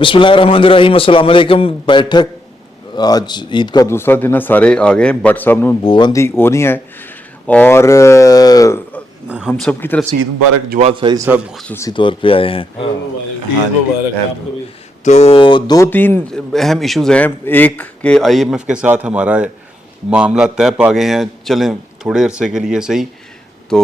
बिस्मिल्लाहिर्रहमानिर्रहीम, अस्सलाम वालेकुम। बैठक आज ईद का दूसरा दिन है, सारे आ गए हैं, बट साहब ने बोवंदी वो नहीं आए। और हम सब की तरफ से ईद मुबारक। जवाद फैज़ साहब खुसूसी तौर पे आए हैं। ईद मुबारक आपको भी। तो दो तीन अहम इश्यूज़ हैं। एक कि IMF के साथ हमारा मामला तय पा गए हैं, चलें थोड़े अरसे के लिए सही, तो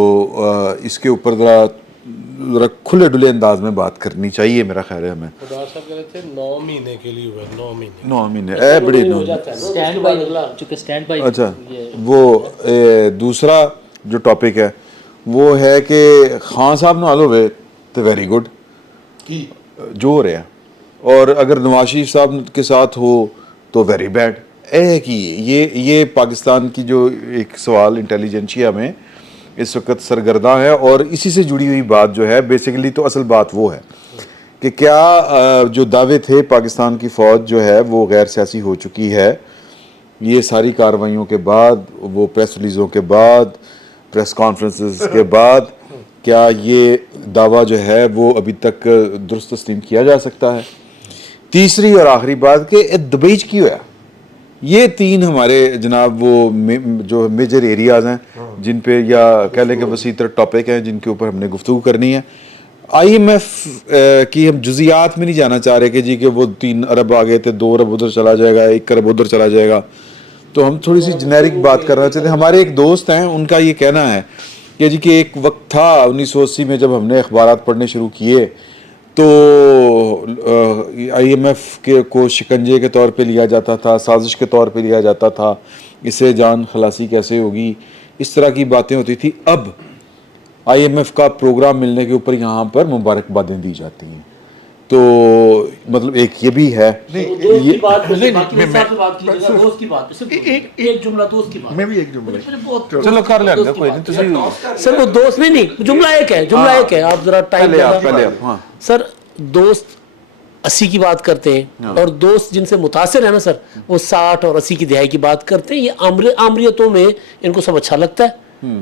इसके ऊपर ज़रा खुले डुले अंदाज में बात करनी चाहिए, मेरा ख्याल है हमें। खुदा साहब कह रहे थे 9 महीने के लिए हुआ, 9 महीने 9 महीने बड़े 9 स्टैंड बाय चूंकि स्टैंड बाय। अच्छा, वो दूसरा जो टॉपिक है वो है कि खान साहब नाल होवे तो वेरी गुड की जो हो रहा है, और अगर नवाज शरीफ साहब के साथ हो तो वेरी बैड। है कि ये पाकिस्तान की जो एक सवाल इंटेलिजेंशिया में इस वक्त सरगर्दा है, और इसी से जुड़ी हुई बात जो है बेसिकली, तो असल बात वो है कि क्या जो दावे थे पाकिस्तान की फ़ौज जो है वो गैर सियासी हो चुकी है। ये सारी कार्रवाइयों के बाद, वो प्रेस रिलीज़ों के बाद, प्रेस कॉन्फ्रेंसेस के बाद, क्या ये दावा जो है वो अभी तक दुरुस्त तस्लीम किया जा सकता है। तीसरी और आखिरी बात कि दुबई की हुआ। ये तीन हमारे जनाब वो जो मेजर एरियाज़ हैं जिन पे, या कह लें कि वसी तरह टॉपिक हैं जिनके ऊपर हमने गुफ्तगू करनी है। IMF की हम जुज़ियात में नहीं जाना चाह रहे कि जी कि वो 3 अरब आ गए थे, 2 अरब उधर चला जाएगा, 1 अरब उधर चला जाएगा। तो हम थोड़ी सी जेनेरिक बात करना चाहते हैं। हमारे एक दोस्त हैं, उनका ये कहना है कि जी कि एक वक्त था 1980 में जब हमने अखबारात पढ़ने शुरू किए तो IMF के को शिकंजे के तौर पे लिया जाता था, साजिश के तौर पे लिया जाता था, इससे जान खलासी कैसे होगी, इस तरह की बातें होती थी। अब IMF का प्रोग्राम मिलने के ऊपर यहाँ पर मुबारकबादें दी जाती हैं। तो मतलब एक ये भी है। एक जुमला दोस्त की बात, मैं भी एक जुमला चलो कर लेंगे, कोई नहीं। सर वो दोस्त नहीं, जुमला एक है, आप जरा टाइम पहले आप हाँ सर। दोस्त 80 की बात करते हैं और दोस्त जिनसे मुतासिर है ना सर, वो 60 और 80 की दिहाई की बात करते हैं। ये आमरीतों में इनको सब अच्छा लगता है,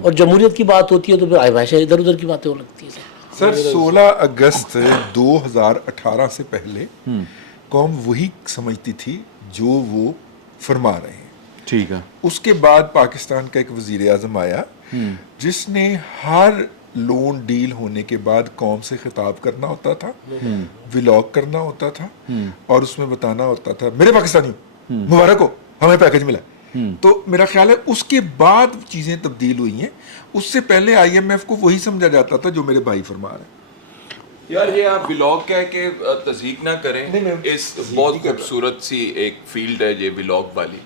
और जमहूरियत की बात होती है तो फिर आयभाषा इधर उधर की बातें हो लगती है सर। 16 अगस्त 2018 से पहले कौम वही समझती थी जो वो फरमा रहे हैं। ठीक है। उसके बाद पाकिस्तान का एक वजीर आज़म आया जिसने हर लोन डील होने के बाद कौम से खिताब करना होता था, व्लॉग करना होता था, और उसमें बताना होता था मेरे पाकिस्तानियों मुबारक हो, हमें पैकेज मिला। तो मेरा ख्याल है उसके बाद चीज़ें तब्दील हुई हैं। उससे पहले IMF को वही समझा जाता था जो मेरे भाई फरमा रहे हैं। यार ये आप व्लॉग कह के तस्दीक ना करें, इस बहुत खूबसूरत सी एक फील्ड है ये व्लॉग वाली,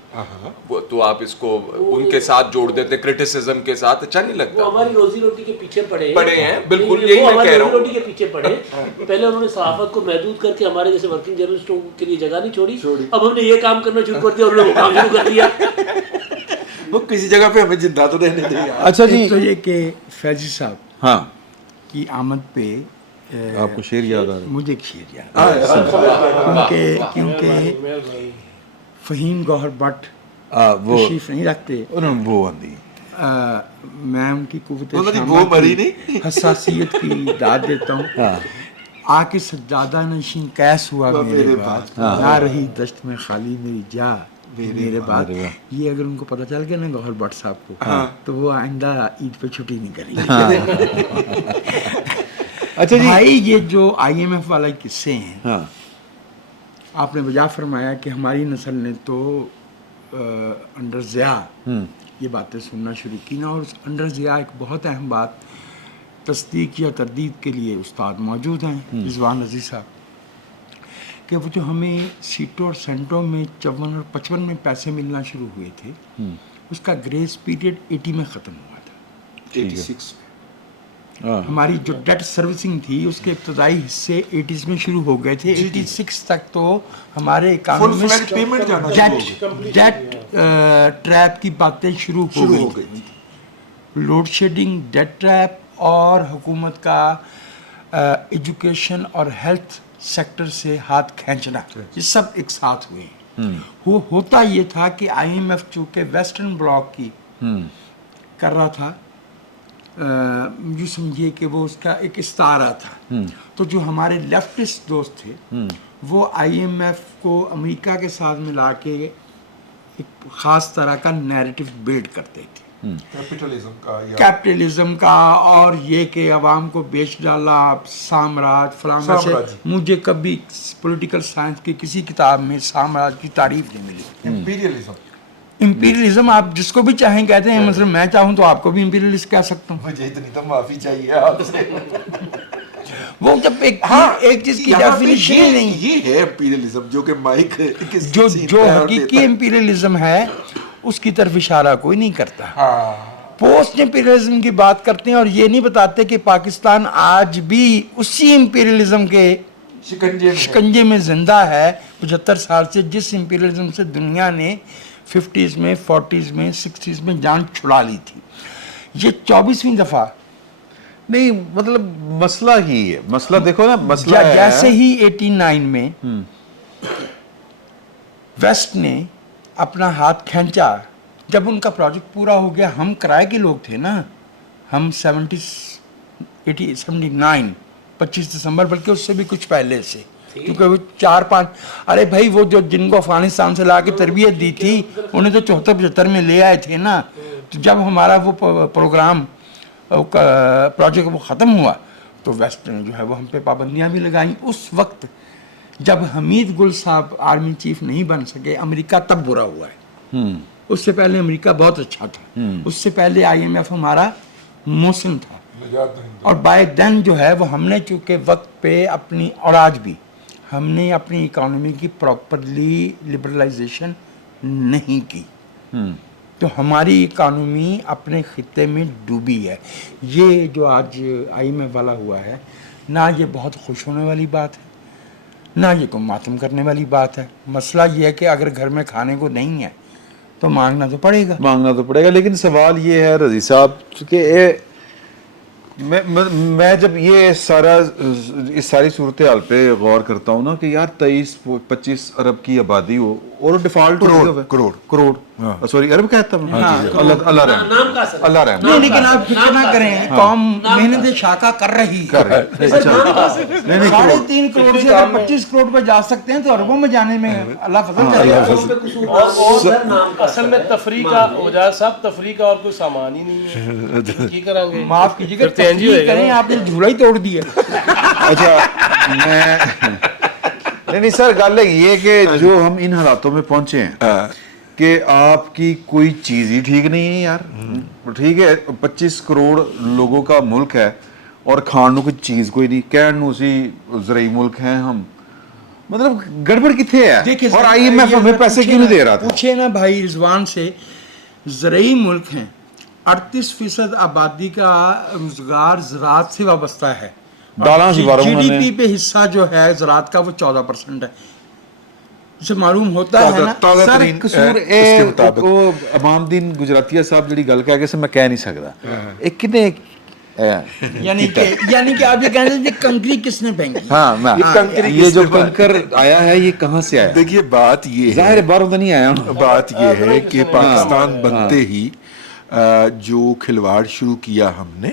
तो आप इसको उनके साथ जोड़ देते क्रिटिसिज्म के साथ, अच्छा नहीं लगता। वो हमारी रोजी रोटी के पीछे पड़े हैं, बिल्कुल यही मैं कह रहा हूँ। रोटी के पीछे पड़े। पहले उन्होंने सहाफत को महदूद करके हमारे जैसे वर्किंग जर्नलिस्टों के लिए जगह नहीं छोड़ी। अब हमने ये काम करना शुरू कर दिया और उन्होंने वो काम शुरू कर दिया। वो किसी जगह पे हमें जिंदा तो रहने देगा। अच्छा जी, तो ये कि फैजी साहब हाँ की आमद पे आपको शेर याद आ रहा है? मुझे एक शेर याद है, क्योंकि फ़हीम गौहर भट्ट वो तशरीफ नहीं रखते। उन्होंने वो आंदी मैं उनकी कुव्वत वो मरी नहीं, हसासियत की दाद देता हूँ। आके सज्जादा नशीन कैस हुआ मेरे बाद, ना रही दश्त में खाली मेरी जा मेरे बाद। ये अगर उनको पता चल गया ना गौहर भट्ट साहब को, तो वो आइंदा ईद पे छुट्टी नहीं करेंगे। अच्छा जी, भाई ये जो IMF वाला किस्से हैं, हाँ आपने वजह फरमाया कि हमारी नस्ल ने तो अंडर ज़िया ये बातें सुनना शुरू की ना, और उस अंडर ज़िया एक बहुत अहम बात तस्दीक या तरदीद के लिए उस्ताद मौजूद हैं, रिजवान अजीज़ साहब, कि वो जो हमें सीटों और सेंटों में 54 और 55 में पैसे मिलना शुरू हुए थे, उसका ग्रेस पीरियड 80 में ख़त्म हुआ था। 86 हमारी जो डेट सर्विसिंग थी उसके इब्तदाई हिस्से 80s में शुरू हो गए थे। 86 तक तो हमारे इकोनॉमिस्ट डेट ट्रैप की बातें शुरू हो गई। लोड शेडिंग, डेट ट्रैप और हुकूमत का एजुकेशन और हेल्थ सेक्टर से हाथ खींचना, ये सब एक साथ हुए। वो होता ये था कि IMF चूँकि वेस्टर्न ब्लॉक की कर रहा था, यूँ समझिए कि वो उसका एक इस्तारा था। तो जो हमारे लेफ्टिस्ट दोस्त थे وہ IMF کو امریکہ کے ساتھ ملا کے ایک خاص طرح کا نیریٹو بلڈ کرتے تھے، کیپٹلزم کا، اور یہ کہ عوام کو بیچ ڈالا، سامراج فلاں سے. مجھے کبھی پولیٹیکل سائنس کی کسی کتاب میں سامراج کی تعریف نہیں ملی. امپیریلزم آپ جس کو بھی چاہیں کہتے ہیں، مثلا میں چاہوں تو آپ کو بھی امپیریلسٹ کہہ سکتا ہوں. مجھے اتنی تو معافی چاہیے آپ سے. وہ جب ایک چیز کی ڈیفینیشن نہیں، یہ ہے امپیریلزم جو کہ مائک جو حقیقی امپیریلزم ہے اس کی طرف اشارہ کوئی نہیں کرتا. پوسٹ امپیریلزم کی بات کرتے ہیں اور یہ نہیں بتاتے کہ پاکستان آج بھی اسی امپیریلزم کے شکنجے میں زندہ ہے 75 سال سے، جس امپیریلزم سے دنیا نے 50s میں 40s میں 60s میں جان چھڑا لی تھی. یہ 24ویں دفعہ نہیں، مطلب مسئلہ ہی ہے، مسئلہ دیکھو نا، مسئلہ جیسے ہی 89 میں ویسٹ نے اپنا ہاتھ کھینچا، جب ان کا پروجیکٹ پورا ہو گیا، ہم کرائے کے لوگ تھے نا، ہم 79 25 دسمبر، بلکہ اس سے بھی کچھ پہلے سے، کیونکہ وہ 4-5 ارے بھائی وہ جو جن کو افغانستان سے لا کے تربیت دی تھی انہیں تو 74-75 میں لے آئے تھے نا. تو جب ہمارا وہ پروگرام پروجیکٹ وہ ختم ہوا تو ویسٹ نے جو ہے وہ ہم پہ پابندیاں بھی لگائیں. اس وقت جب حمید گل صاحب آرمی چیف نہیں بن سکے، امریکہ تب برا ہوا ہے. اس سے پہلے امریکہ بہت اچھا تھا، اس سے پہلے IMF ہمارا موسم تھا، اور بائی دین جو ہے وہ ہم نے چونکہ وقت پہ اپنی، اور آج بھی ہم نے اپنی اکانومی کی پراپرلی لبرلائزیشن نہیں کی، تو ہماری اکانومی اپنے خطے میں ڈوبی ہے. یہ جو آج IMF والا ہوا ہے، نہ یہ بہت خوش ہونے والی بات ہے، نہ یہ کوئی ماتم کرنے والی بات ہے. مسئلہ یہ ہے کہ اگر گھر میں کھانے کو نہیں ہے تو مانگنا تو پڑے گا. لیکن سوال یہ ہے رضی صاحب کہ میں جب یہ اس ساری صورتحال پہ غور کرتا ہوں نا کہ یار 23-25 ارب کی آبادی ہو اور ڈیفالٹ کروڑ سوری ارب کہتا ہوں، اللہ رحم. نہیں، لیکن آپ فکر نہ کریں، قوم محنت شاکہ کر رہی ہے. 3.5 کروڑ سے اگر 25 کروڑ پہ جا سکتے ہیں تو اربوں میں جانے میں اللہ فضل کرے گا. اصل میں تفریح کا اعجاز صاحب، تفریح کا اور کوئی سامان ہی نہیں ہے. کی کریں گے، معاف کیجیے گا، تفریح کریں، آپ نے جھولا ہی توڑ دیا. اچھا نہیں سر، گل ہے یہ کہ جو ہم ان حالاتوں میں پہنچے ہیں کہ آپ کی کوئی چیز ہی ٹھیک نہیں ہے یار. ٹھیک ہے 25 کروڑ لوگوں کا ملک ہے اور کھان نو کوئی چیز کوئی نہیں، کہن نو اسی زرعی ملک ہیں ہم، مطلب گڑبڑ کتنے ہے؟ اور IMF ہمیں پیسے کیوں نہیں دے رہا تھا؟ پوچھے نا بھائی رضوان سے، زرعی ملک ہیں، 38% آبادی کا روزگار زراعت سے وابستہ ہے، GDP پہ حصہ جو ہے زراعت کا وہ 14% ہے. اسے معلوم ہوتا ہے نا سر قصور امام الدین گجراتیہ صاحب جڑی گل کہہ کے میں کہہ نہیں سکتا، ایک کتنے یعنی کہ آپ یہ کہہ رہے ہیں کنکری کس نے پھینکی؟ ہاں، یہ جو کنکر آیا ہے یہ کہاں سے آیا؟ دیکھیے بات یہ ہے، ظاہر باہر تو نہیں آیا. بات یہ ہے کہ پاکستان بنتے ہی جو کھلواڑ شروع کیا ہم نے،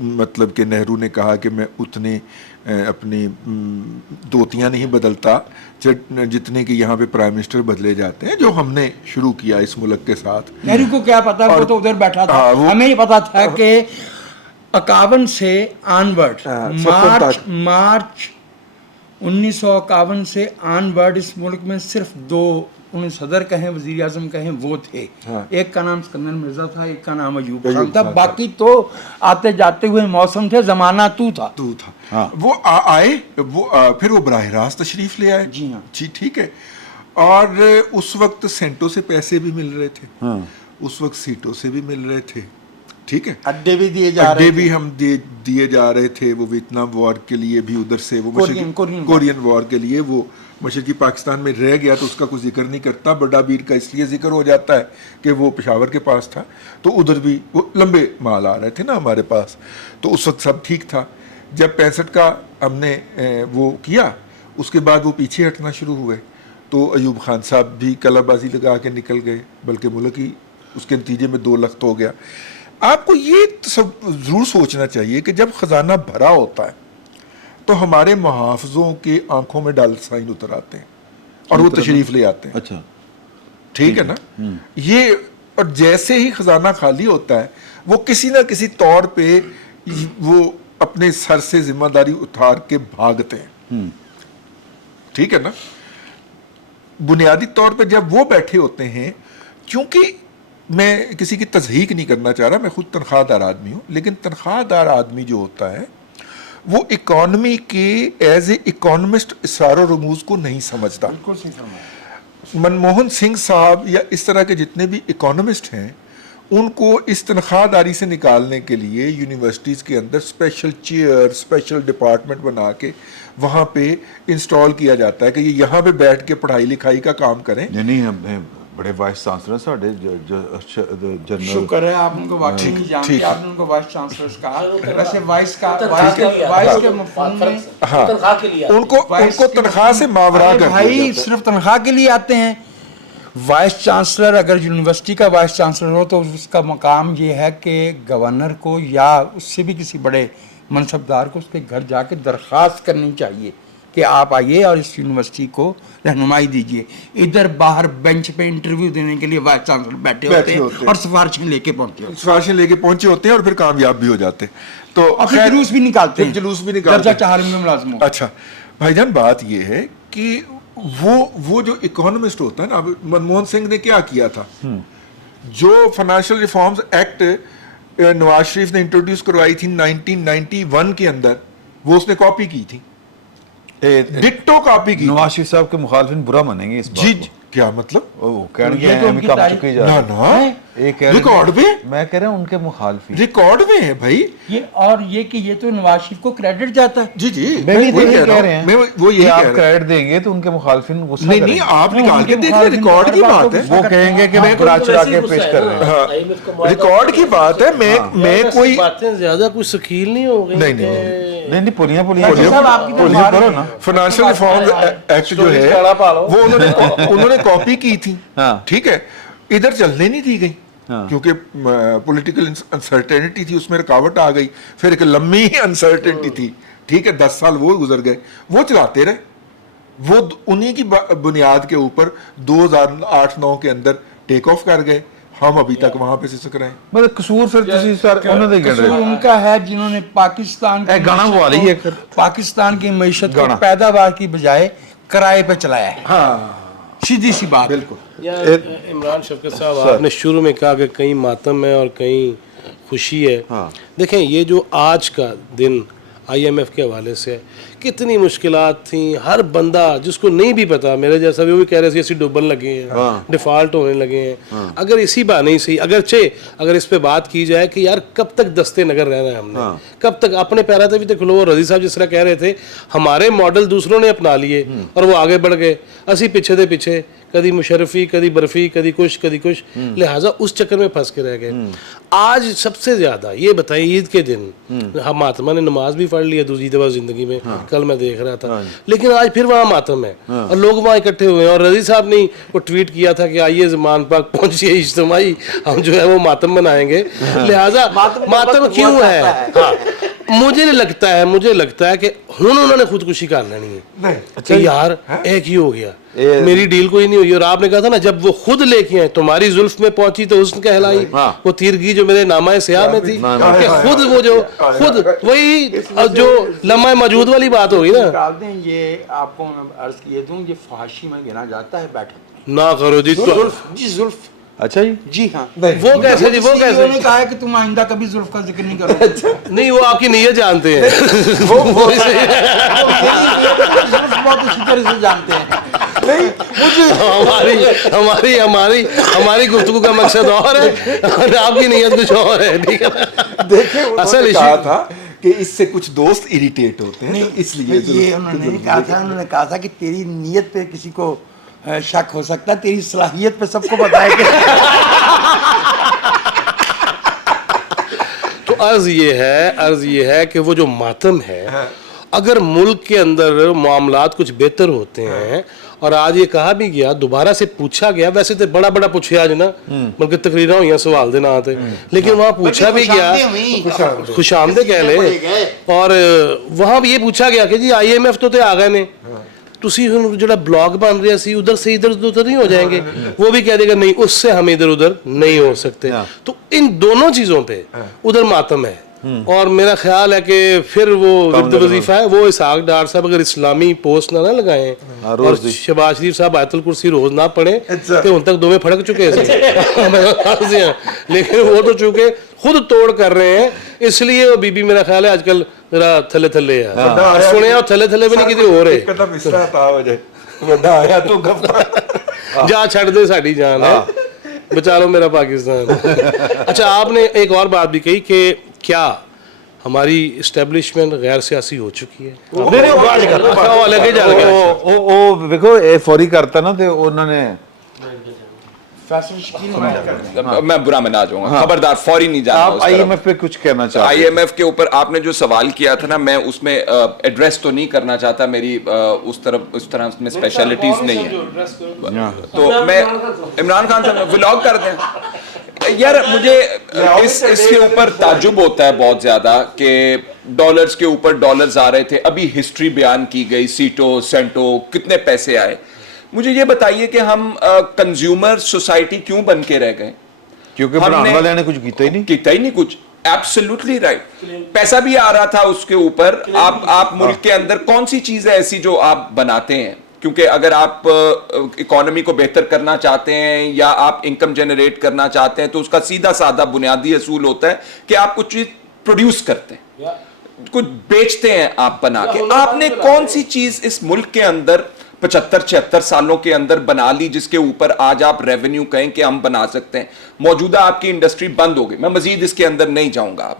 مطلب کہ نہرو نے کہا کہ میں اتنے اپنی دوتیاں نہیں بدلتا جتنے کہ یہاں پہ پرائم منسٹر بدلے جاتے ہیں، جو ہم نے شروع کیا اس ملک کے ساتھ. نہرو کو کیا پتا، وہ تو ادھر بیٹھا تھا. ہمیں یہ پتا تھا کہ 51 سے آنورڈ، مارچ 1951 سے آنورڈ اس ملک میں صرف 2 انہیں صدر کہیں وزیر اعظم کہیں وہ تھے. ایک کا نام اسکندر مرزا تھا، ایک کا نام ایوب خان تھا. باقی تو آتے جاتے ہوئے موسم تھے، زمانہ تو تھا. وہ آئے، پھر وہ براہ راست تشریف لے آئے. جی ہاں جی ٹھیک ہے. اور اس وقت سینٹوں سے پیسے بھی مل رہے تھے، اس وقت سیٹوں سے بھی مل رہے تھے. ٹھیک ہے، اڈے بھی دیے جا رہے تھے، بھی ہم دیے جا رہے تھے. وہ ویتنام وار کے لیے بھی ادھر سے، وہ کورین وار کے لیے وہ مشرقی پاکستان میں رہ گیا تو اس کا کوئی ذکر نہیں کرتا. بڑا بیر کا اس لیے ذکر ہو جاتا ہے کہ وہ پشاور کے پاس تھا، تو ادھر بھی وہ لمبے مال آ رہے تھے نا ہمارے پاس. تو اس وقت سب ٹھیک تھا. جب 65 کا ہم نے وہ کیا، اس کے بعد وہ پیچھے ہٹنا شروع ہوئے، تو ایوب خان صاحب بھی کلا بازی لگا کے نکل گئے، بلکہ ملک ہی اس کے نتیجے میں 2 لخت ہو گیا. آپ کو یہ ضرور سوچنا چاہیے کہ جب خزانہ بھرا ہوتا ہے تو ہمارے محافظوں کے آنکھوں میں ڈالر سائن اتر آتے ہیں اور وہ تشریف لے آتے ہیں. اچھا ٹھیک ہے نا. یہ اور جیسے ہی خزانہ خالی ہوتا ہے وہ کسی نہ کسی طور پہ وہ اپنے سر سے ذمہ داری اتار کے بھاگتے ہیں. ٹھیک ہے نا. بنیادی طور پہ جب وہ بیٹھے ہوتے ہیں, کیونکہ میں کسی کی تضحیق نہیں کرنا چاہ رہا, میں خود تنخواہ دار آدمی ہوں, لیکن تنخواہ دار آدمی جو ہوتا ہے وہ اکانومی کے ایز اے اکانومسٹ اسرار و رموز کو نہیں سمجھتا. منموہن سنگھ صاحب یا اس طرح کے جتنے بھی اکانومسٹ ہیں ان کو اس تنخواہ داری سے نکالنے کے لیے یونیورسٹیز کے اندر اسپیشل چیئر, اسپیشل ڈپارٹمنٹ بنا کے وہاں پہ انسٹال کیا جاتا ہے کہ یہ یہاں پہ بیٹھ کے پڑھائی لکھائی کا کام کریں. نہیں بڑے وائس چانسلر ساڈے جنرل, شکر ہے آپ ان کو واقعی نہیں جانتے, آپ نے ان کو وائس چانسلرز کہا. ویسے وائس کے مفہوم میں تنخواہ کے لیے ان کو تنخواہ سے ماورا کر بھائی صرف تنخواہ کے لیے آتے ہیں. وائس چانسلر اگر یونیورسٹی کا وائس چانسلر ہو تو اس کا مقام یہ ہے کہ گورنر کو یا اس سے بھی کسی بڑے منصبدار کو اس کے گھر جا کے درخواست کرنی چاہیے کہ آپ آئیے اور اس یونیورسٹی کو رہنمائی دیجیے. ادھر باہر بینچ پہ انٹرویو دینے کے لیے وائس چانسلر بیٹھے ہوتے ہیں اور سفارشیں لے کے پہنچے ہوتے ہیں اور پھر کامیاب بھی ہو جاتے ہیں. تو جلوس بھی نکالتے ہیں, جلوس بھی نکالتے درجہ چہار میں ملازم ہو. اچھا بھائی جان, بات یہ ہے کہ وہ جو اکانومسٹ ہوتا ہے نا, منموہن سنگھ نے کیا کیا تھا, جو financial reforms act Nawaz Sharif نے انٹروڈیوس کروائی تھی 1991 کے اندر, وہ اس نے کاپی کی تھی, ڈکٹو کاپی کی. نواز شریف صاحب کے مخالفین برا مانیں گے اس بات کو. کیا مطلب؟ ریکارڈ پہ میں کہہ رہا ہوں ان کے مخالفین ریکارڈ میں ہے بھائی. یہ کہ یہ تو نواز شریف کو کریڈٹ جاتا ہے. جی میں بھی کہہ رہے ہیں وہ یہ آپ کریڈٹ دیں گے تو ان کے مخالفین غصہ کریں گے. نہیں آپ نکال کے دیکھ لیں, ریکارڈ کی بات ہے. وہ کہیں گے کہ میں بڑا چڑھا کے پیش کر رہے ہیں. ریکارڈ کی بات ہے. میں کوئی باتیں زیادہ کچھ ثقیل نہیں ہو گئی. نہیں پولیاں کرو نا. فائنینشیل ریفارم ایکٹ جو ہے وہ انہوں نے کاپی کی تھی. ٹھیک ہے, ادھر چلنے نہیں دی گئی کیونکہ پولیٹیکل انسرٹینٹی تھی, اس میں رکاوٹ آ گئی. پھر ایک لمبی انسرٹینٹی تھی. ٹھیک ہے, 10 سال وہ گزر گئے, وہ چلاتے رہے. وہ انہی کی بنیاد کے اوپر 2008-9 کے اندر ٹیک آف کر گئے. ہم ابھی تک وہاں پہ سسک رہے ہیں. مطلب قصور پھر قصور ان کا ہے جنہوں نے پاکستان کی معیشت کو پیداوار کی بجائے کرائے پہ چلایا ہے. سیدھی سی بات. بالکل. عمران شفقت صاحب, آپ نے شروع میں کہا کہ کہیں ماتم ہے اور کہیں خوشی ہے. دیکھیں یہ جو آج کا دن IMF کے حوالے سے کتنی مشکلات تھیں. ہر بندہ جس کو نہیں بھی پتا, میرے جیسا بھی, وہ بھی کہہ رہے تھے ڈوبن لگے ہیں, ڈیفالٹ ہونے لگے ہیں. اگر اسی بات نہیں صحیح, اگرچہ اگر اس پہ بات کی جائے کہ یار کب تک دستے نگر رہنا ہے ہم نے, کب تک اپنے پیرا تھے بھی تو کھلو. رضی صاحب جس طرح کہہ رہے تھے ہمارے ماڈل دوسروں نے اپنا لیے اور وہ آگے بڑھ گئے, اسی پیچھے دے پیچھے, کدی مشرفی, کدی برفی, کدی کچھ, لہٰذا اس چکر میں پھنس کے رہ گئے. آج سب سے زیادہ یہ بتائیں, عید کے دن ہم ماتمہ نے نماز بھی پڑھ لی ہے دوسری دفعہ زندگی میں, کل میں دیکھ رہا تھا, لیکن آج پھر وہاں ماتم ہے اور لوگ وہاں اکٹھے ہوئے ہیں. اور رضی صاحب نے وہ ٹویٹ کیا تھا کہ آئیے زمان پاک پہنچیے اجتماعی, ہم جو ہے وہ ماتم منائیں گے. لہٰذا ماتم کیوں ہے؟ مجھے لگتا ہے کہ انہوں نے خودکشی کر لینی ہے کہ یار ایک ہی ہو گیا, میری ڈیل کوئی نہیں ہوئی. اور آپ نے کہا تھا نا جب وہ خود لے کے آئے تمہاری زلف میں پہنچی تو حسن کہلائی, وہ تیرگی جو میرے نامہ سیاہ میں تھی, کہ خود وہ جو خود وہی جو لمحہ موجود والی بات ہوگی نا. یہ آپ کو میں عرض کیے دوں, یہ فحاشی میں گنا جاتا ہے. بیٹھک نہ کرو جی زلف. اچھا جی ہاں, وہ کیسے جی, وہ کیسے انہوں نے کہا ہے کہ تم آئندہ کبھی زلف کا ذکر نہیں کرو. نہیں, وہ آپ کی نیت جانتے ہیں, بہت اچھی طرح سے جانتے ہیں. ہماری گفتگو کا مقصد اور ہے اور آپ کی نیت کچھ اور ہے. ٹھیک ہے, دیکھیں انہوں نے کہا تھا کہ اس سے کچھ دوست اریٹیٹ ہوتے ہیں, اس لیے یہ انہوں نے کہا تھا کہ تیری نیت پہ کسی کو شک ہو سکتا ہے, تیری صلاحیت پہ سب کو پتا ہے. تو عرض یہ ہے کہ وہ جو ماتم ہے, اگر ملک کے اندر معاملات کچھ بہتر ہوتے ہیں اور آج یہ کہا بھی گیا دوبارہ سے پوچھا گیا, ویسے تو بڑا بڑا پوچھا آج نا بلکہ تقریریں ہوئی ہیں سوال دینا آتے, لیکن وہاں پوچھا بھی گیا, خوش آمدید کہہ لیں, اور وہاں بھی یہ پوچھا گیا کہ جی IMF تو آ گئے نے, تسی جڑا بلاک بن رہا سی ادھر سے ادھر نہیں ہو جائیں گے, وہ بھی کہہ دے گا نہیں اس سے ہم ادھر نہیں ہو سکتے. تو ان دونوں چیزوں پہ ادھر ماتم ہے, اور میرا خیال ہے کہ پھر وہ ورد وظیفہ ہے وہ اسحاق ڈار صاحب اگر اسلامی پوسٹ نہ لگائیں اور شہباز شریف صاحب آیت الکرسی روز نہ پڑھیں کہ ان تک دو میں پھڑک چکے ہیں, لیکن وہ تو چونکہ خود توڑ کر رہے ہیں, اس لیے وہ بی بی میرا خیال ہے آج کل ذرا تھلے تھلے ہے, سنے اور تھلے تھلے بھی نہیں کسی ہو رہے, جا چھڑ دے ساڑی جان ہے, بچا لو میرا پاکستان. اچھا آپ نے ایک اور بات بھی کہی کہ کیا ہماری اسٹیبلشمنٹ غیر سیاسی ہو چکی ہے؟ دیکھو فوری کرتا نا تو انہوں نے میں برا میں نہ جاؤں گا, خبردار فوری نہیں جانا. آپ IMF پہ کچھ کہنا چاہتے ہیں؟ IMF کے اوپر آپ نے جو سوال کیا تھا نا, میں اس میں ایڈریس تو نہیں کرنا چاہتا, میری اس طرح میں اسپیشلٹیز نہیں ہے, تو میں عمران خان صاحب ولاگ کر دیں. یار مجھے اس کے اوپر تعجب ہوتا ہے بہت زیادہ کہ ڈالرز کے اوپر ڈالرز آ رہے تھے, ابھی ہسٹری بیان کی گئی, سیٹو سینٹو کتنے پیسے آئے. مجھے یہ بتائیے کہ ہم کنزیومر سوسائٹی کیوں بن کے رہ گئے؟ کیونکہ بنانے والے نے کچھ کیتا ہی نہیں کچھ. ایبسلیوٹلی رائٹ, پیسہ بھی آ رہا تھا اس کے اوپر. آپ ملک کے اندر کون سی چیز ہے ایسی جو آپ بناتے ہیں؟ کیونکہ اگر آپ اکانومی کو بہتر کرنا چاہتے ہیں یا آپ انکم جنریٹ کرنا چاہتے ہیں تو اس کا سیدھا سادہ بنیادی اصول ہوتا ہے کہ آپ کچھ چیز پروڈیوس کرتے ہیں, کچھ بیچتے ہیں آپ بنا کے. آپ نے کون سی چیز اس ملک کے اندر 75-76 سالوں کے اندر بنا لی جس کے اوپر آج آپ ریونیو کہیں کہ ہم بنا سکتے ہیں؟ موجودہ آپ کی انڈسٹری بند ہو گئی, میں مزید اس کے اندر نہیں جاؤں گا. آپ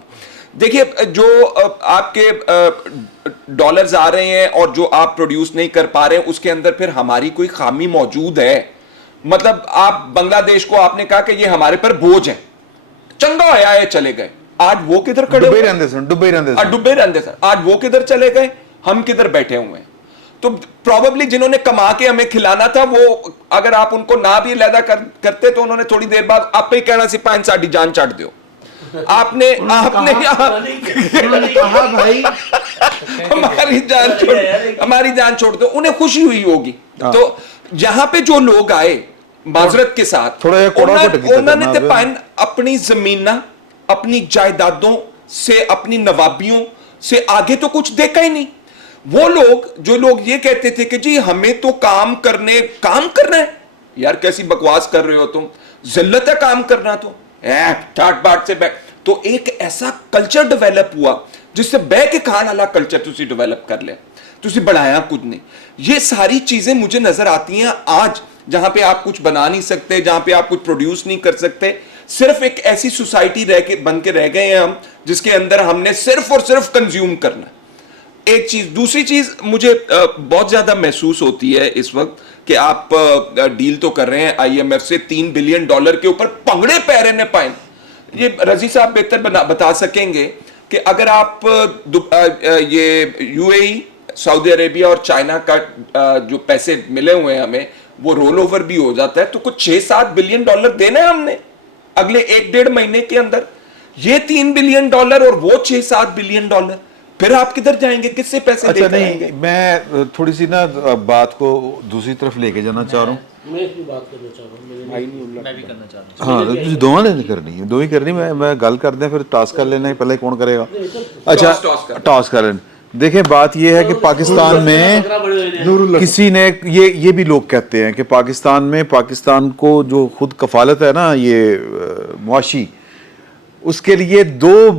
دیکھیے جو آپ کے ڈالرز آ رہے ہیں اور جو آپ پروڈیوس نہیں کر پا رہے ہیں اس کے اندر پھر ہماری کوئی خامی موجود ہے. مطلب آپ بنگلہ دیش کو آپ نے کہا کہ یہ ہمارے پر بوجھ ہے, چنگا ہویا ہے چلے گئے, آج وہ کدھر کھڑے ڈبے رہندے سن, آج وہ کدھر چلے گئے, ہم کدھر بیٹھے ہوئے ہیں. تو پروبیبلی جنہوں نے کما کے ہمیں کھلانا تھا وہ اگر آپ ان کو نہ بھی علیحدہ کرتے تو انہوں نے تھوڑی دیر بعد آپ پہ ہی کہنا سی پائن ساڑی جان چڑھ دیو. آپ نے ہماری جان چھوڑ دو, انہیں خوشی ہوئی ہوگی. تو یہاں پہ جو لوگ آئے معذرت کے ساتھ انہوں نے اپنی زمینہ اپنی جائیدادوں سے اپنی نوابیوں سے آگے تو کچھ دیکھا ہی نہیں. وہ لوگ جو لوگ یہ کہتے تھے کہ جی ہمیں تو کام کرنا ہے, یار کیسی بکواس کر رہے ہو تم, ذلت ہے کام کرنا, تو ٹاٹ باٹ سے تو ایک ایسا کلچر ڈیولپ ہوا جس سے بہ کے کھان والا کلچر تسی ڈیولپ کر لے, تسی بڑھایا کچھ نہیں. یہ ساری چیزیں مجھے نظر آتی ہیں آج جہاں پہ آپ کچھ بنا نہیں سکتے, جہاں پہ آپ کچھ پروڈیوس نہیں کر سکتے, صرف ایک ایسی سوسائٹی بن کے رہ گئے ہیں ہم جس کے اندر ہم نے صرف اور صرف کنزیوم کرنا. ایک چیز. دوسری چیز مجھے بہت زیادہ محسوس ہوتی ہے اس وقت کہ آپ ڈیل تو کر رہے ہیں IMF سے $3 بلین کے اوپر, پنگڑے پیرے نے پائیں. یہ رضی صاحب بہتر بتا سکیں گے کہ اگر آپ یہ UAE, سعودی عربیہ اور چائنا کا جو پیسے ملے ہوئے ہیں ہمیں وہ رول اوور بھی ہو جاتا ہے تو کچھ $6-7 بلین دینا ہے ہم نے اگلے 1-1.5 مہینے کے اندر. یہ $3 بلین اور وہ $6-7 بلین, پھر آپ کدھر جائیں گے, کس سے پیسے دے کر آئیں گے؟ میں تھوڑی سی نا بات کو دوسری طرف لے کے جانا چاہ رہا ہوں. میں بھی بات کرنا چاہ رہا ہوں, میں بھی کرنا چاہ رہا ہوں. ہاں تسی دونوں نے کرنی ہے, دو ہی کرنی. میں گل کر دیں پھر ٹاس کر لینا, پہلے کون کرے گا؟ اچھا ٹاس کر لیں. دیکھیں بات یہ ہے کہ پاکستان میں کسی نے یہ بھی لوگ کہتے ہیں کہ پاکستان کو جو خود کفالت ہے نا یہ معاشی, اس کے لیے دو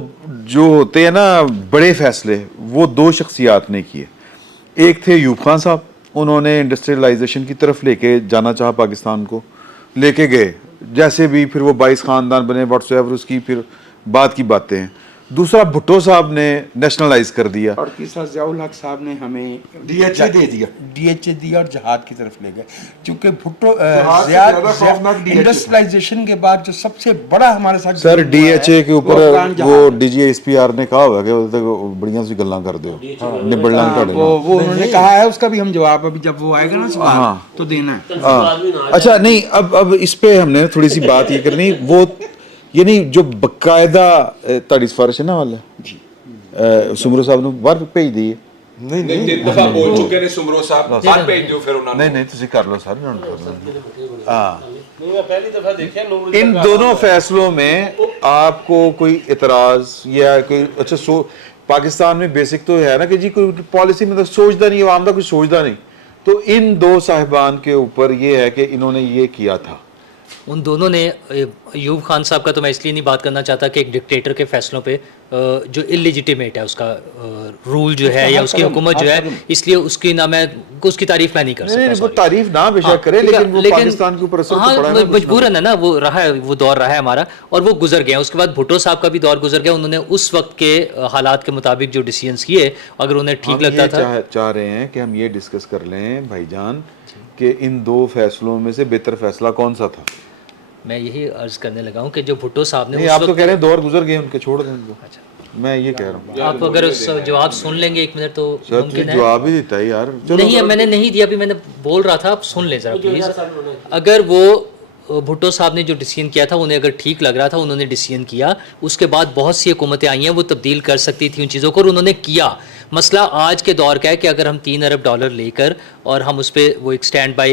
جو ہوتے ہیں نا بڑے فیصلے وہ دو شخصیات نے کیے. ایک تھے ایوب خان صاحب, انہوں نے انڈسٹریلائزیشن کی طرف لے کے جانا چاہا, پاکستان کو لے کے گئے, جیسے بھی پھر وہ 22 خاندان بنے واٹس ایور, اس کی پھر بعد کی باتیں ہیں. दूसरा भुट्टो साहब ने नेशनलाइज कर दिया, और तीसरा ज़ियाउल हक साहब ने हमें DHA दे दिया। DHA दिया और जहाद की तरफ ले गए, क्योंकि भुट्टो जहाद से ज़्यादा खौफनाक DHA। इंडस्ट्रियलाइजेशन के बाद जो सबसे बड़ा हमारे साथ सर जुर्म हुआ है, DHA के वो ऊपर अफगान वो जहाद। DGSPR ने कहा हुआ कि ਉਹਦੇ ਤੇ ਬੜੀਆਂ सी गल्लां करदे हो, निबड़ना ਤੁਹਾਡੇ वो ਨਾਲ। वो उन्होंने कहा है, उसका भी हम जवाब अभी जब वो आएगा ना सवाल तो देना है। अच्छा नहीं, अब इस पे हमने थोड़ी सी बात ये करनी, वो यानी जो बकायदा ਤੁਹਾਡੀ ਸਿਫਾਰਿਸ਼ ਹੈ ਨਾ ਵਾਲਾ ਜੀ ਸੁਮਰੋ ਸਾਹਿਬ ਨੂੰ ਬਾਹਰ ਭੇਜ ਦਈਏ। नहीं नहीं, 3 दफा बोल चुके ने सुमरो साहब, बात भेज दो फिर उन्होंने। नहीं नहीं ਤੁਸੀਂ ਕਰ ਲਓ ਸਰ, हाँ नहीं, मैं पहली दफा देखा नूर इन दोनों फैसलों में आपको कोई इतराज या कोई अच्छा पाकिस्तान में बेसिक तो है ना कि जी कोई पॉलिसी में तो सोचता नहीं, आवाम का कुछ सोचता नहीं, तो इन दो साहिबान के ऊपर ये है कि इन्होंने ये किया था। उन दोनों ने अयूब खान साहब का तो मैं इसलिए नहीं बात करना चाहता कि एक डिक्टेटर के फैसलों पे जो इलिजिटिमेट है उसका रूल जो है या उसकी हुकूमत जो है, इसलिए उसकी ना मैं उसकी तारीफ मैं नहीं कर सकता। नहीं, वो तारीफ ना बेशक करे, लेकिन वो पाकिस्तान के ऊपर असर तो पड़ा है ना, मजबूरन है ना, वो रहा है, वो दौर रहा है हमारा और वो गुजर गया। उसके बाद भुट्टो साहब का भी दौर गुजर गया, उन्होंने उस वक्त के हालात के मुताबिक जो डिसीजंस किए, अगर उन्हें ठीक लगता था। चाह रहे हैं कि हम ये डिस्कस कर लें भाईजान कि इन दो फैसलों में से बेहतर फैसला कौन सा था। मैं यही अर्ज करने लगा हूँ कि जो भुट्टो साहब ने नहीं, आप तो कह रहे हैं दौर गुजर गए उनके, छोड़ दें उनको। अच्छा, मैं ये कह रहा हूँ आप अगर जवाब सुन लेंगे 1 मिनट तो मुमकिन है। जवाब ही देता है यार। नहीं है, मैंने नहीं दिया, अभी मैंने बोल रहा था, आप सुन लें जरा प्लीज। अगर वो भुट्टो साहब ने जो डिसीजन किया था उन्हें अगर ठीक लग रहा था, उन्होंने डिसीजन किया, उसके बाद बहुत सी हुकूमतें आई हैं वो तब्दील कर सकती थी उन चीज़ों को और उन्होंने किया। मसला आज के दौर का है कि अगर हम $3 अरब लेकर और हम उस पर वो एक स्टैंड बाई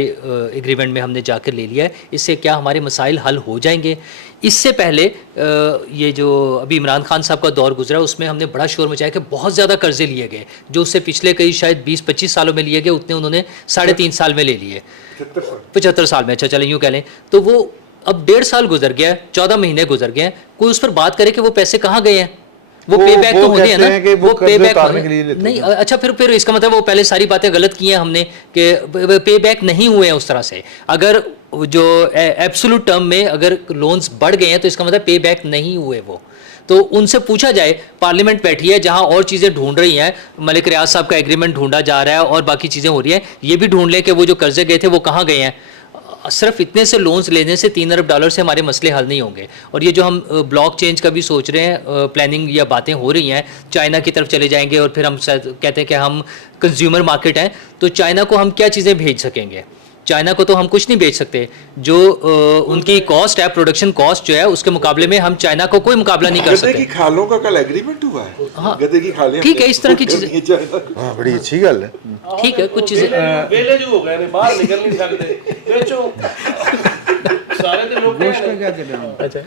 एग्रीमेंट में हमने जाकर ले लिया है, इससे क्या हमारे मसाइल हल हो जाएंगे? इससे पहले ये जो अभी इमरान खान साहब का दौर गुजरा उसमें हमने बड़ा शोर मचाया कि बहुत ज़्यादा कर्जे लिए गए, जो उससे पिछले कई शायद 20-25 सालों में लिए गए उतने उन्होंने 3.5 साल में ले लिए, 75 साल में। अच्छा चलें यूँ कह लें, तो वो अब 1.5 साल गुजर गया है, 14 महीने गुजर गए हैं, कोई उस पर बात करे कि वो पैसे कहाँ गए हैं? वो पे बैक तो होते हैं ना, वो पे बैक नहीं। अच्छा फिर इसका मतलब वो पहले सारी बातें गलत की हैं हमने कि पे बैक नहीं हुए हैं उस तरह से। अगर जो एब्सोल्यूट टर्म में अगर लोन्स बढ़ गए हैं तो इसका मतलब पे बैक नहीं हुए वो, तो उनसे पूछा जाए। पार्लियामेंट बैठी है जहां और चीज़ें ढूंढ रही हैं, मलिक रियाज साहब का एग्रीमेंट ढूंढा जा रहा है और बाकी चीज़ें हो रही हैं, ये भी ढूंढ लें कि वो जो कर्जे गए थे वो कहाँ गए हैं। सिर्फ इतने से लोन्स लेने से $3 अरब से हमारे मसले हल नहीं होंगे। और ये जो हम ब्लॉक चेंज का भी सोच रहे हैं, प्लानिंग या बातें हो रही हैं, चाइना की तरफ चले जाएंगे और फिर हम कहते हैं कि हम कंज्यूमर मार्केट हैं, तो चाइना को हम क्या चीज़ें भेज सकेंगे? चाइना को तो हम कुछ नहीं बेच सकते। जो उनकी कॉस्ट है, प्रोडक्शन कॉस्ट जो है, उसके मुकाबले में हम चाइना को कोई मुकाबला नहीं कर सकते। गधे की खालों का कल एग्रीमेंट हुआ है। हाँ, गधे की खालें ठीक है, इस तरह की चीजें हाँ, बड़ी अच्छी गल है। ठीक है, कुछ चीजें वेले जो हो गए ने, बाहर निकल नहीं सकते, बेचो सारे दिन लोग गोश्त का क्या चलेगा? अच्छा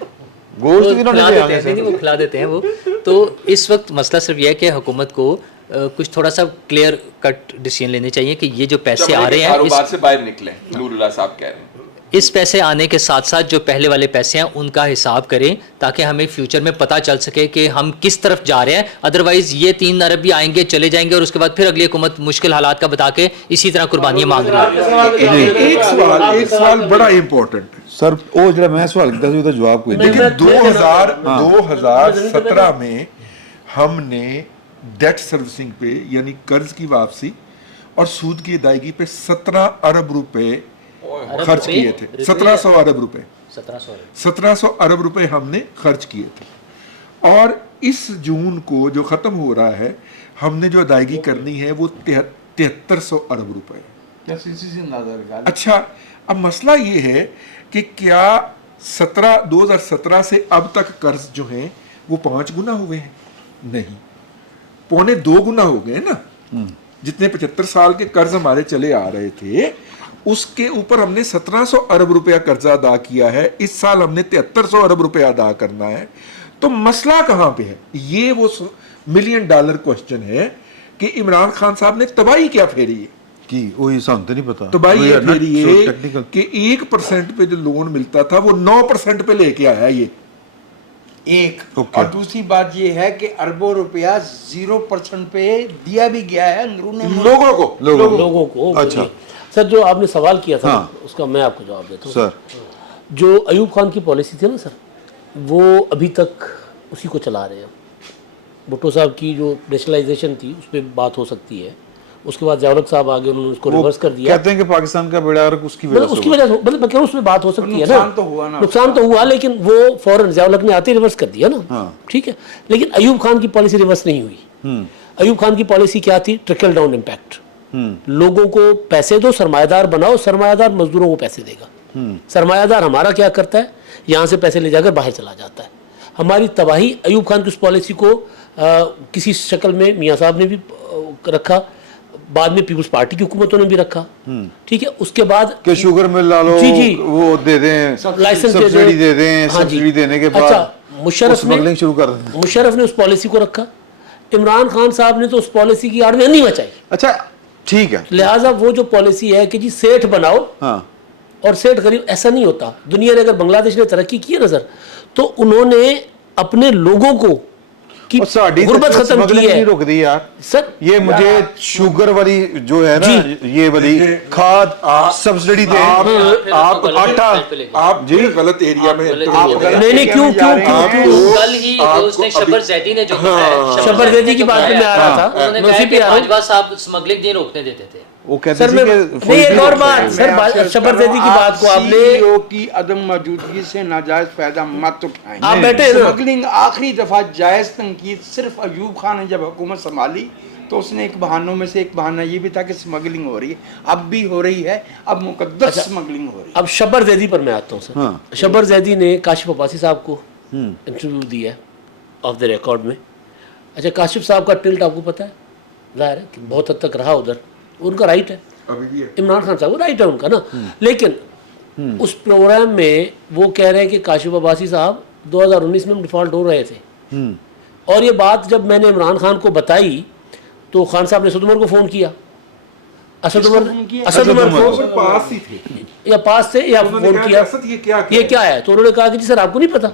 गोश्त भी खिला उन्होंने देते हैं, नहीं वो खिला देते हैं वो। तो इस वक्त मसला सिर्फ यह है कि हुकूमत को कुछ थोड़ा सा क्लियर कट डिसीजन लेने चाहिए कि ये जो पैसे आ रहे हैं कारोबार से बाहर निकले, नूरुल्लाह साहब कह रहे हैं। इस पैसे आने के साथ साथ जो पहले वाले पैसे हैं उनका हिसाब करें, ताकि हमें फ्यूचर में पता चल सके कि हम किस तरफ जा रहे हैं। अदरवाइज ये 3 अरब भी आएंगे चले जाएंगे और उसके बाद फिर अगली हुकूमत मुश्किल हालात का बता के इसी तरह कुर्बानियां मांग रही है। एक सवाल बड़ा इंपॉर्टेंट है सर, वो जरा मैं सवाल किया था, जवाब कोई नहीं। लेकिन 2017 में हमने डेट सर्विसिंग पे यानी कर्ज की वापसी और सूद की अदायगी पे 17 अरब रुपए खर्च किए थे। 1700 अरब रुपए 1700 अरब रुपए हमने खर्च किए थे। और इस जून को जो खत्म हो रहा है, हमने जो अदायगी करनी है वो 7300 अरब रुपए। अच्छा, अब मसला ये है कि क्या 2017 से अब तक कर्ज जो है वो 5 गुना हुए हैं? नहीं, 1.25 गुना हो गए ना। जितने 75 साल के कर्ज हमारे चले आ रहे थे उसके ऊपर हमने 1700 अरब रुपया कर्जा अदा किया है। इस साल हमने 7300 अरब रुपया अदा करना है। तो मसला कहां पे है? ये वो $1 मिलियन क्वेश्चन है कि इमरान खान साहब ने तबाही क्या फेरी है कि वही सांगते नहीं पता। तबाही ये फेरी है कि 1% पे जो लोन मिलता था वो 9% पे लेके आया ये एक। और दूसरी बात ये है कि अरबों रुपया 0% पे दिया भी गया है अंदरूनी लोगों को। अच्छा सर, जो आपने सवाल किया था उसका मैं आपको जवाब देता हूँ सर। जो अयूब खान की पॉलिसी थी ना सर, वो अभी तक उसी को चला रहे हैं। भुट्टो साहब की जो नेशनलाइजेशन थी उस पर बात हो सकती है, उसके बाद ज़िया-उल-हक साहब आगे उन्होंने उसको रिवर्स कर दिया, कहते हैं कि पाकिस्तान का बेड़ा गर्क उसकी वजह मतलब से उसकी हुआ। वजह से मतलब मैं कह रहा हूँ उसमें बात हो सकती है ना, नुकसान तो हुआ ना, नुकसान तो हुआ, लेकिन वो फौरन ज़िया-उल-हक ने आते रिवर्स कर दिया ना, ठीक है। लेकिन अयूब खान की पॉलिसी रिवर्स नहीं हुई। अयूब खान की पॉलिसी क्या थी? ट्रिकल डाउन इम्पैक्ट, लोगों को पैसे दो, सरमायादार बनाओ, सरमायादार मजदूरों को पैसे देगा। सरमायादार हमारा क्या करता है? यहाँ से पैसे ले जाकर बाहर चला जाता है। हमारी तबाही अयूब खान की उस पॉलिसी को किसी शक्ल में मियाँ साहब ने भी रखा, बाद में पीपल्स पार्टी की हुकूमतों ने भी रखा, ठीक है। उसके बाद कि शुगर मिल डालो, जी जी, वो दे दें, लाइसेंस सब्सिडी दे दें, हाँ जी। सब्सिडी देने के बाद अच्छा, स्मगलिंग शुरू कर दें। मुशर्रफ ने उस पॉलिसी को रखा, इमरान खान साहब ने तो उस पॉलिसी की आड़ में नहीं मचाई। अच्छा ठीक है, लिहाजा वो जो पॉलिसी है कि जी सेठ बनाओ हाँ और सेठ गरीब, ऐसा नहीं होता। दुनिया ने, अगर बांग्लादेश ने तरक्की की है ना सर, तो उन्होंने अपने लोगों को की और साड़ी गुर्बत खत्म स्मगलिंग की है नहीं रोक दी यार। सर। ये मुझे शुगर वाली जो है ना, ये वाली खाद सब्सिडी दे, आप आटा, आप जी गलत एरिया में नहीं क्यों क्यों क्यों क्यों कल ही उसने शबर जैदी ने जो बताया, शबर जैदी की बात में आ रहा था, उन्होंने मैं कहा उसी कि पे आ रहा हूँ बाजवा साहब स्मगलिंग नहीं रोकने देते थे। वो कहते सर। थे मैं कि नहीं, एक और बात सर, शबर जैदी की बात को आपने, CEO की अदम मौजूदगी से नाजायज फायदा मत उठाएं। आप बैठे हैं ना, स्मगलिंग आखिरी दफा जायज तनकीद सिर्फ अयूब खान ने जब हुकूमत संभाली तो उसने एक बहानों में से एक बहाना ये भी था कि स्मगलिंग हो रही है, अब भी हो रही है, अब मुकद्दस स्मगलिंग हो रही है। अब शबर जैदी पर मैं आता हूँ सर। शबर जैदी ने काशिफ अब्बासी साहब को इंटरव्यू दिया है ऑफ द रिकॉर्ड में। अच्छा, काशिफ साहब का टिल्ट आपको पता है, जाहिर है कि बहुत हद तक रहा उधर, उनका राइट है, इमरान खान साहब राइट है उनका ना। लेकिन उस प्रोग्राम में वो कह रहे हैं कि काशिफ अब्बासी साहब 2019 में डिफॉल्ट हो रहे थे, और ये बात जब मैंने इमरान खान को बताई तो खान साहब ने असद उमर को फ़ोन किया। असद उमर को पास ही थे, या पास से या उन्होंने फोन कहा किया, कि असद ये क्या है? तो उन्होंने कहा कि जी सर आपको नहीं पता।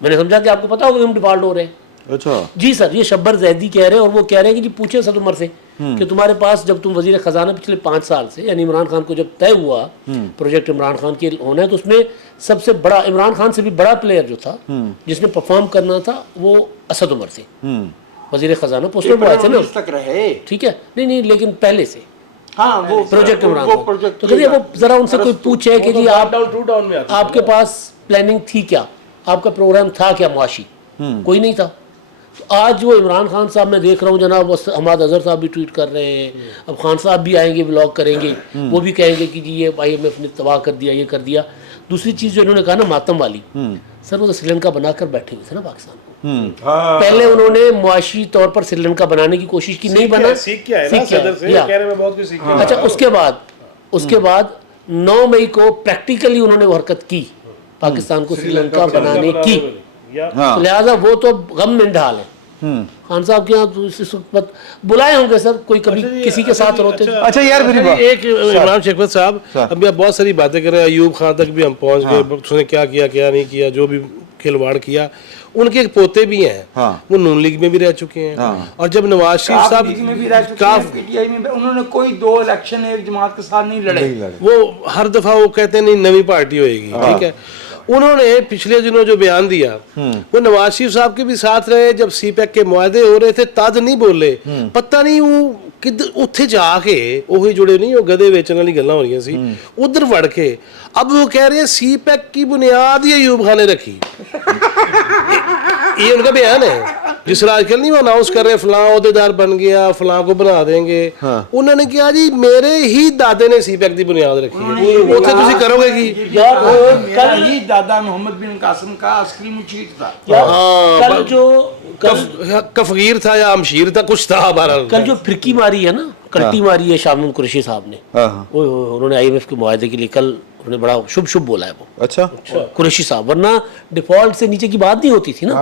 मैंने समझा कि आपको पता होगा कि हम डिफॉल्ट हो रहे हैं। अच्छा जी सर, ये शब्बर जैदी कह रहे हैं, और वो कह रहे हैं कि जी पूछे असद उमर से कि तुम्हारे पास जब तुम वजीर खजाना पिछले 5 साल से, यानी इमरान खान को जब तय हुआ प्रोजेक्ट इमरान खान के होना है, तो उसमें सबसे बड़ा, इमरान खान से भी बड़ा प्लेयर जो था जिसने परफॉर्म करना था, वो असद उमर थे, वजीर खजाना पोस्टर पर आए थे ना, तक रहे, ठीक है। नहीं लेकिन पहले से हाँ वो प्रोजेक्ट इमरान वो खान। प्रोजेक्ट तो कहिए वो जरा उनसे कोई पूछे कि जी आप डाउन टू डाउन में आता आपके पास प्लानिंग थी क्या, आपका प्रोग्राम था क्या मुआशी? कोई नहीं था। तो आज वो इमरान खान साहब मैं देख रहा हूँ, जनाब हमाद अजहर साहब भी ट्वीट कर रहे हैं, अब खान साहब भी आएंगे व्लॉग करेंगे, वो भी कहेंगे कि जी ये IMF ने तबाह कर दिया, ये कर दिया। दूसरी चीज़ जो इन्होंने कहा ना मातम वाली, सर वो तो श्रीलंका बनाकर बैठे हुए थे ना पाकिस्तान को। पहले उन्होंने मुआशी तौर पर श्रीलंका बनाने की कोशिश की, नहीं बना, सीख क्या है ना सदर से, कह रहे मैं बहुत कुछ सीख गया। अच्छा, उसके बाद 9 मई को प्रैक्टिकली उन्होंने वो हरकत की, पाकिस्तान को श्रीलंका बनाने की। तो लिहाजा वो तो गम में ढाल है। खान साहब के यहाँ तो इस वक्त बुलाए होंगे सर, कोई कभी किसी के साथ रोते। अच्छा यार मेरी बात, एक इमरान शेखवत साहब, अभी आप बहुत सारी बातें कर रहे हैं, अयूब खान तक भी हम पहुंच गए, उसने क्या किया क्या नहीं किया, जो भी खिलवाड़ किया। उनके एक पोते भी हैं, वो नून लीग में भी रह चुके हैं, और जब नवाज शरीफ साहब में भी रह चुके हैं, PTI में उन्होंने कोई 2 इलेक्शन एक जमात के साथ नहीं लड़े। वो हर दफा वो कहते हैं नहीं नई पार्टी होएगी, ठीक है। उन्होंने पिछले दिनों जो बयान दिया, वो नवाज शरीफ साहब के भी साथ रहे, जब CPEC के मुआहदे हो रहे थे तद नहीं बोले, पता नहीं वो किधर उत्थे जाके ਉਹੀ जुड़े नहीं, वो गधे बेचने वाली गल्लां हो रही सी उधर वड़ के। अब वो कह रहे हैं CPEC की बुनियाद ही अयूब खान ने रखी। ये उनका बयान है, जिस आजकल नहीं वो अनाउंस कर रहे फलां ओहदेदार बन गया, फलां को बना देंगे, उन्होंने कहा जी मेरे ही दादे ने CPEC की बुनियाद रखी है, उथे तुसी करोगे कि कल ही दादा मोहम्मद बिन कासिम का अस्करी मुशीर था। कल जो कफगीर था या अमशीर था, कुछ था बहरहाल। कल जो फिरकी मारी है ना, कल्टी मारी है शामीम कुरैशी साहब ने, उन्होंने IMF के मुआहदे के लिए कल उन्होंने बड़ा शुभ बोला है वो। अच्छा कुरैशी साहब, वरना डिफॉल्ट से नीचे की बात नहीं होती थी ना।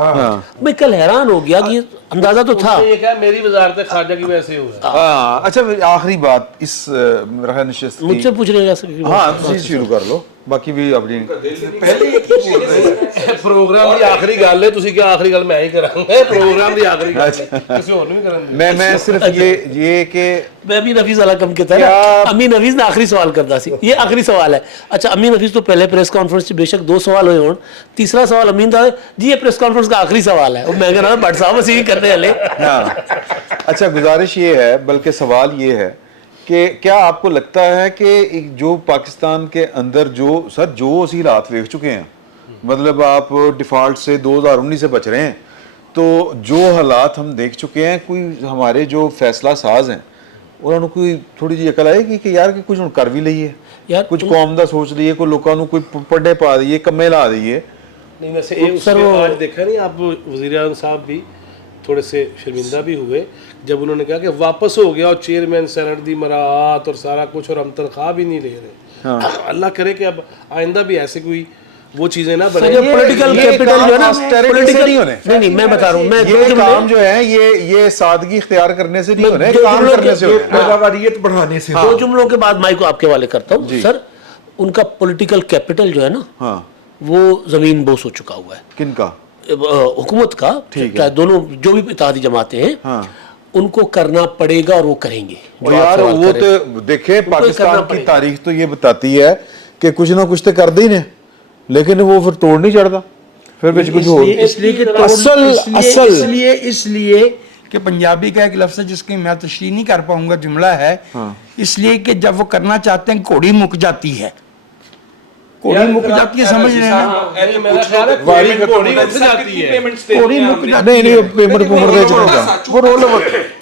मैं कल हैरान हो गया कि अंदाजा तो था। ये क्या मेरी वजारत खारजा की वजह से हुआ। अच्छा आखिरी बात इस रहा नशिस्त की, मुझसे पूछ रहे हैं हाँ शुरू कर लो, बाकी भी अपनी पहले एक ही बोल रहे हैं ਪ੍ਰੋਗਰਾਮ ਦੀ ਆਖਰੀ ਗੱਲ ਹੈ, ਤੁਸੀਂ ਕਿਹਾ ਆਖਰੀ ਗੱਲ ਮੈਂ ਹੀ ਕਰਾਂਗਾ, ਪ੍ਰੋਗਰਾਮ ਦੀ ਆਖਰੀ ਗੱਲ ਹੈ, ਕਿਸੇ ਹੋਰ ਨੂੰ ਵੀ ਕਰਨ ਦਿਓ। मैं सिर्फ ये कि मैं अमीन हफीज वाला कम कहता है ना, अमीन हफीज ने आखिरी सवाल करता सी, ये आखिरी सवाल है। अच्छा अमीन हफीज तो पहले प्रेस कॉन्फ्रेंस से बेशक 2 सवाल हुए हों, तीसरा सवाल अमीन था जी ये प्रेस कॉन्फ्रेंस का आखिरी सवाल है, और मैं कह रहा भट्ट साहब असी ही करने वाले। हाँ अच्छा, गुजारिश ये है, बल्कि सवाल ये है कि क्या आपको लगता है कि जो पाकिस्तान के अंदर जो असी हालात देख चुके हैं, मतलब आप डिफ़ॉल्ट से 2019 से बच रहे हैं, तो जो हालात हम देख चुके हैं, कोई हमारे जो फैसला साज हैं उन्होंने कोई थोड़ी जी अकल आएगी कि यार कि कुछ हम कर भी लईए यार, कुछ कौम दा सोच लईए, कोई लोगों को कोई पढ़े पा दईए, कम्मे ला दईए। नहीं वैसे ये उसमें आज देखा नहीं आप, वज़ीर आज़म साहब भी थोड़े से शर्मिंदा भी हुए जब उन्होंने कहा कि वापस हो गया और चेयरमैन सेनेट दी मराहत और सारा कुछ, और हम तनख्वाह भी नहीं ले रहे। अल्लाह करे कि अब आइंदा भी ऐसे कोई वो चीजें ना बने। पॉलिटिकल कैपिटल जो है ना, पॉलिटिकल नहीं मैं बता रहा हूँ, मैं ये काम जो है ये सादगी इख्तियार करने से नहीं होने, काम करने से होने, पैदावारियत बढ़ाने से। 2 जुमलों के बाद माइक को आपके हवाले करता हूँ सर। उनका पॉलिटिकल कैपिटल जो है ना, हाँ वो जमीन बोस हो चुका हुआ है। किनका? हुकूमत का, चाहे दोनों जो भी इत्तेहादी जमातें हैं, हाँ उनको करना पड़ेगा और वो करेंगे। और यार वो तो देखे, पाकिस्तान की तारीख तो ये बताती है कि कुछ ना कुछ तो कर दे ही नहीं, लेकिन वो फिर तोड़ नहीं चढ़ता, फिर कुछ हो। इसलिए कि पंजाबी का एक लफ्ज़ है जिसकी मैं तशरीह नहीं कर पाऊंगा, जुमला है, इसलिए कि जब वो करना चाहते हैं घोड़ी मुक जाती है, घोड़ी मुक जाती है, समझ रहे हैं ना? मेरा ख्याल है घोड़ी उठ जाती है, घोड़ी मुक जाती नहीं नहीं, पेमेंट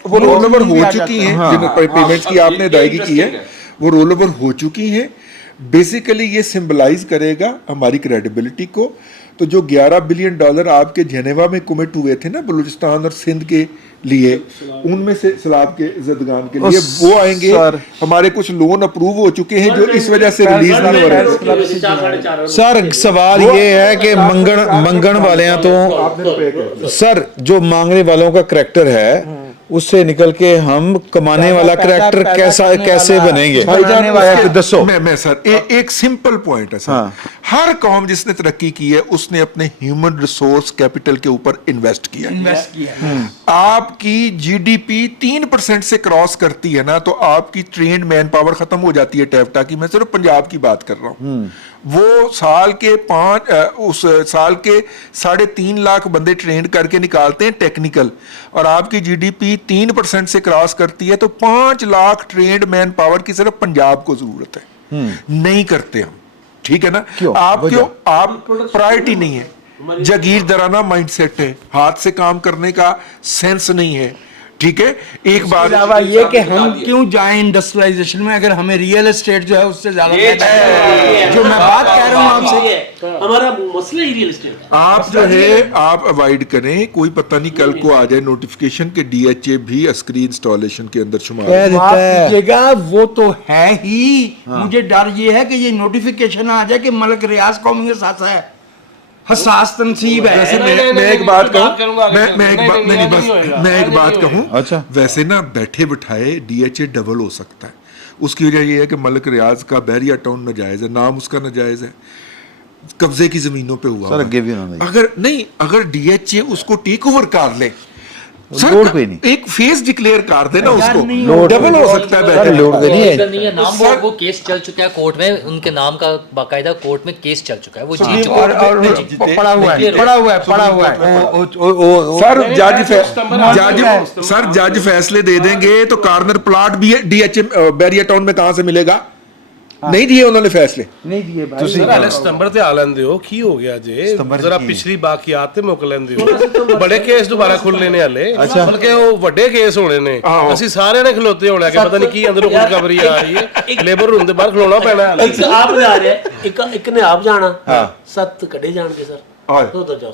वो रोल ओवर हो चुकी हैं, जिन पेमेंट्स की आपने अदायगी की है वो रोल ओवर हो चुकी हैं। बेसिकली ये सिंबलाइज करेगा हमारी क्रेडिबिलिटी को। तो जो $11 बिलियन आपके जेनेवा में कमिट हुए थे ना बलूचिस्तान और सिंध के लिए, उनमें से सैलाब के ज़दगान के लिए वो आएंगे। हमारे कुछ लोन अप्रूव हो चुके हैं जो इस वजह से रिलीज नहीं हो रहे। सर सवाल ये है कि मंगण वाले तो सर जो मांगने वालों का करैक्टर है उससे निकल के हम कमाने वाला करैक्टर कैसे बनेंगे? दसो। मैं सर एक सिंपल पॉइंट है सर, हर कौम जिसने तरक्की की है उसने अपने ह्यूमन रिसोर्स कैपिटल के ऊपर इन्वेस्ट किया। आपकी जीडीपी 3% से क्रॉस करती है ना, तो आपकी ट्रेंड मैन पावर खत्म हो जाती है टैफ्टा की। मैं सिर्फ पंजाब की बात कर रहा हूँ। वो साल के 3.5 लाख बंदे ट्रेंड करके निकालते हैं टेक्निकल, और आपकी जीडीपी 3% से क्रॉस करती है, तो 5 लाख ट्रेंड मैन पावर की सिर्फ पंजाब को जरूरत है। नहीं करते हम, ठीक है ना? आप प्रायोरिटी नहीं है, जागीरदाराना माइंडसेट है, हाथ से काम करने का सेंस नहीं है, ठीक है? एक बात अलावा ये कि हम क्यों जाएं इंडस्ट्रियलाइजेशन में अगर हमें रियल एस्टेट जो है उससे ज्यादा जो मैं बात कह रहा हूँ आपसे, हमारा मसला ही रियल एस्टेट है। आप जो है आप अवॉइड करें, कोई पता नहीं कल को आ जाए नोटिफिकेशन के डीएचए भी अस्करी इंस्टॉलेशन के अंदर शुमार कीजिएगा, वो तो है ही। मुझे डर ये है कि ये नोटिफिकेशन आ जाए कि मलक रियाज कौम के साथ है, हसास तनसीब है। वैसे मैं एक बात कहूँ, मैं एक बात कहूँ, अच्छा वैसे ना बैठे बिठाए डीएचए डबल हो सकता है। उसकी वजह ये है कि मलक रियाज का बहरिया टाउन नाजायज है, नाम उसका नाजायज है, कब्जे की जमीनों पे हुआ। अगर डीएचए उसको टेक ओवर कर ले, एक फेस डिक्लेयर कर देना उसको, डबल हो सकता है। वो केस चल चुका है कोर्ट में, उनके नाम का बाकायदा कोर्ट में केस चल चुका है, वो जीत चुके हैं, पड़ा हुआ है। सर जज फैसले दे देंगे तो कार्नर प्लाट भी डीएचए बैरिया टाउन में कहां से मिलेगा? नहीं दिए उन्होंने फैसले, नहीं दिए भाई। सितंबर ते आ लेंदे हो, की हो गया जे जरा पिछली बाकियात ते मुक लेंदे हो, बड़े केस दोबारा खुलने ने हाले, बल्कि वो ਵੱਡੇ केस होने ने, ਅਸੀਂ ਸਾਰਿਆਂ ਨੇ ਖਲੋਤੇ ਹੋਣਾ ਕਿ ਪਤਾ ਨਹੀਂ ਕੀ ਅੰਦਰੋਂ ਖੁਸ਼ਖਬਰੀ ਆ ਰਹੀ ਹੈ, ਲੇਬਰ ਰੂਮ ਦੇ ਬਾਹਰ ਖਲੋਣਾ ਪੈਣਾ ਹੈ। आप जा रहे हैं, एक ने आप जाना, 7 कड़े जान के सर, तो जाओ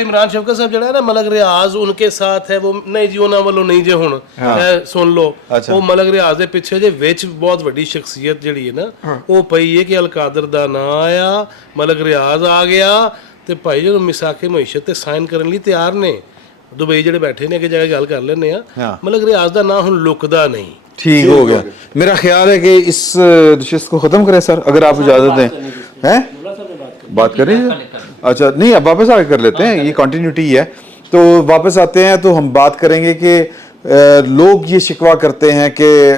इमरान शफकत साहब जड़ा है ना, मलक रियाज उनके साथ है, वो नहीं जी उन्होंने वालों नहीं जे हुण सुन लो, वो मलक रियाज दे पिछे जे विच बहुत बड़ी शख्सियत जड़ी है ना वो पई है कि अलकादर दा ना आया, मलक रियाज आ गया ते भाई जो मिसाके मईशत ते साइन करन लई तैयार ने, दुबई जेडे बैठे ने कि जगह गल कर लेने आ, मलक रियाज दा ना हुण लुकदा नहीं। ठीक हो गया, मेरा ख्याल है कि इस नशिस्त को खत्म करें सर, अगर आप इजाजत दें। हैं بات کریں اچھا نہیں اب واپس آگے کر لیتے ہیں, یہ کنٹینیوٹی ہے. تو واپس آتے ہیں تو ہم بات کریں گے کہ لوگ یہ شکوہ کرتے ہیں کہ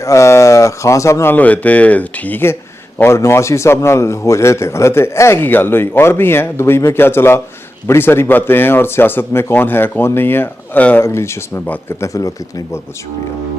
خان صاحب نال ہوئے تھے ٹھیک ہے اور نواز شریف صاحب نال ہو جائے تھے غلط ہے. اے کی گل ہوئی اور بھی ہیں دبئی میں کیا چلا, بڑی ساری باتیں ہیں اور سیاست میں کون ہے کون نہیں ہے, اگلی نشست میں بات کرتے ہیں. فی الوقت اتنا ہی, بہت بہت شکریہ.